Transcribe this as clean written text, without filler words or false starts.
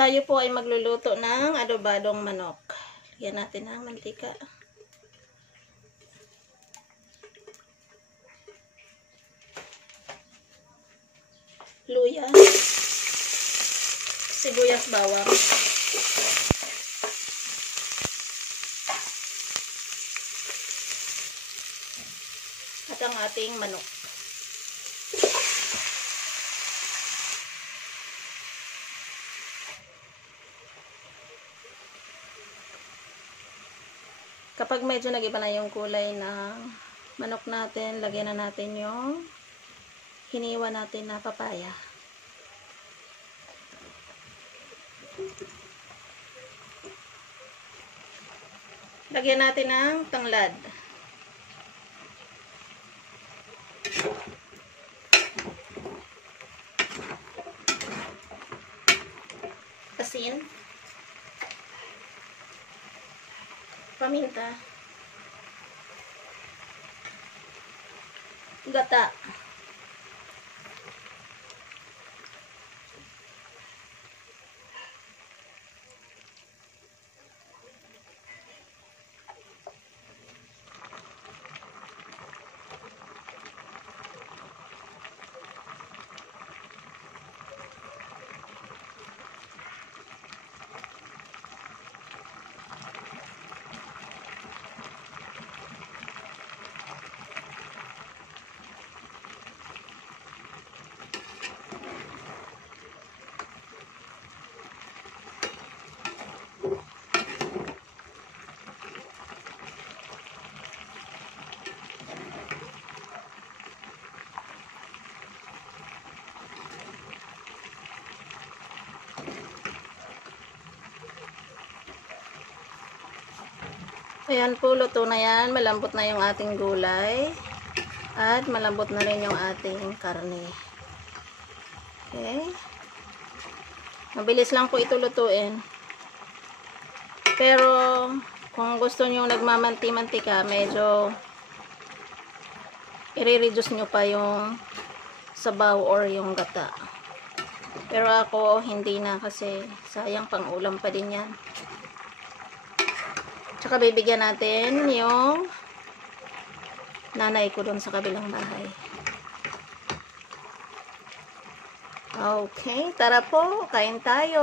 Tayo po ay magluluto ng adobadong manok. Lagyan natin ng mantika. Luya. Sibuyas, bawang. At ang ating manok. Kapag medyo nag-iba na yung kulay ng manok natin, lagyan na natin yung hiniwa natin na papaya. Lagyan natin ng tanglad. Asin. Paminta. Gata. Ayan po, luto na yan. Malambot na yung ating gulay. At malambot na rin yung ating karne. Okay. Mabilis lang po ito lutuin. Pero, kung gusto nyo nagmamanti-mantika, medyo i-reduce nyo pa yung sabaw or yung gata. Pero ako, hindi na kasi sayang pang ulam pa din yan. Tsaka bibigyan natin yung nanay ko doon sa kabilang bahay. Okay, tara po, kain tayo.